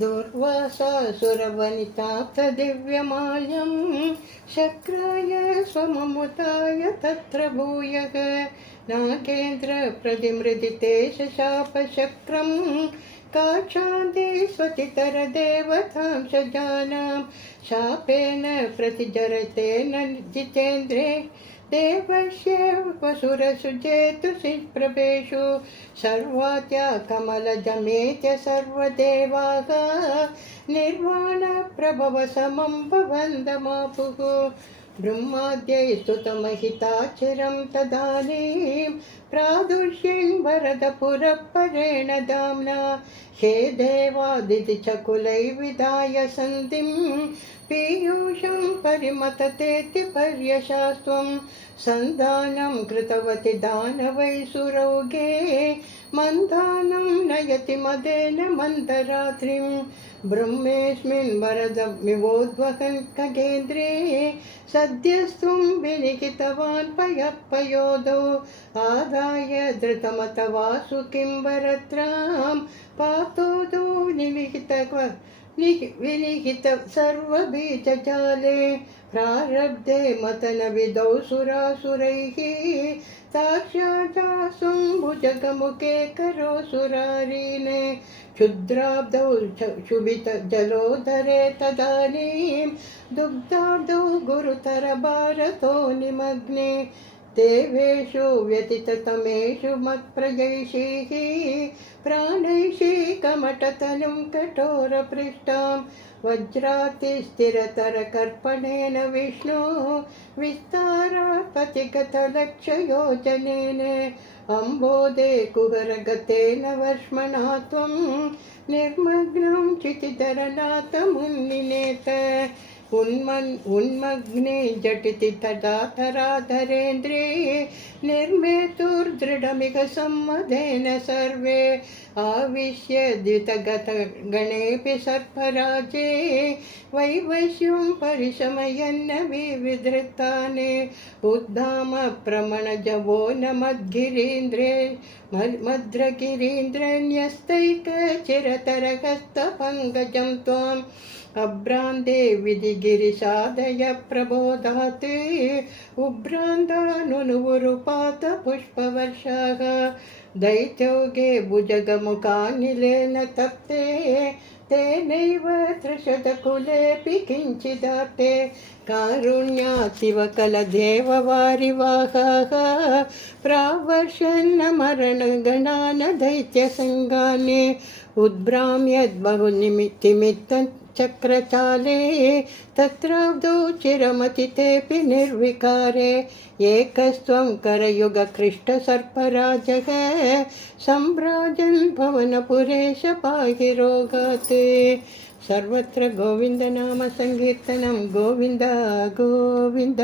दुर्वासासुरवनिताप्तदिव्यमाल्यं शक्राय स्वममुताय तत्र भूयः नागेन्द्रप्रतिमृदिते शशापशक्रं काक्षान्ते स्वतितरदेवतां सजानां शापेन प्रतिजरतेन जितेन्द्रे देवस्येवसुरसुजेतुषि प्रभेषु सर्वात्या कमलजमेत्य सर्वदेवाः निर्वाणप्रभवसमं भवन्दमापुः ब्रह्माद्यै स्तुतमहिता चिरं तदानीं प्रादुष्यं वरदपुरपरेण दाम्ना हे देवादितिचकुलै विधाय सन्धिं पीयूषं परिमततेति पर्यशास्त्वं सन्धानं कृतवति दानवैसुरौगे मन्दानं नयति मदेन मन्दरात्रिं ब्रह्मेऽस्मिन् वरदमिवोद्वहन् खगेन्द्रे सद्यस्त्वं विनिहितवान् पयोदौ आदाय धृतमतवासुकिं वरत्रां पातोदौ विनिहित सर्वबीजजाले प्रारब्धे मतनविदौ सुरासुरैः साक्षाजासुं भुजगमुखे करोऽसुरारीणे क्षुद्राब्धौ क्षुभितजलोदरे तदानीं दुग्धाब्धौ गुरुतरभारतो निमग्ने देवेषु व्यतिततमेषु मत्प्रजैषीः प्राणैषी कमटतनुं कठोरपृष्ठां वज्रातिस्थिरतरकर्पणेन विष्णो विस्तारात्पतिगतलक्षयोजनेन अम्बोदे कुहरगतेन वर्ष्मणा त्वं निर्मग्नं चितिधरनाथमुन्निनेत उन्मग्ने झटिति तदा तराधरेन्द्रे निर्मेतुर्दृढमिह सम्मदेन सर्वे आविश्य द्वितगतगणेऽपि सर्पराजे वैवश्यं परिशमयन्न विविधृताने उद्धाम प्रमणजवो न मद्गिरीन्द्रन्यस्तैकचिरतरहस्तपङ्कजं त्वाम् अभ्रान्ते विधिगिरिशादय प्रबोधात् उभ्रान्तानुनुवुरुपात पुष्पवर्षाः दैत्योगे भुजगमुखानिलेन तप्ते तेनैव त्रिशतकुलेऽपि किञ्चिदाते कारुण्यातिव कलदेववारिवाहाः प्रावर्षन्नमरणगणान् दैत्यसङ्गाने उद्भ्राम्यद्बहुनिमित्तिमित्तं चक्रचाले तत्राब्धौ चिरमतितेऽपि निर्विकारे एकस्त्वं करयुगकृष्टसर्पराजः सम्भ्राजन् भवनपुरेश पाहि रोगात् सर्वत्र गोविन्दनाम संकीर्तनं गोविन्द गोविन्द।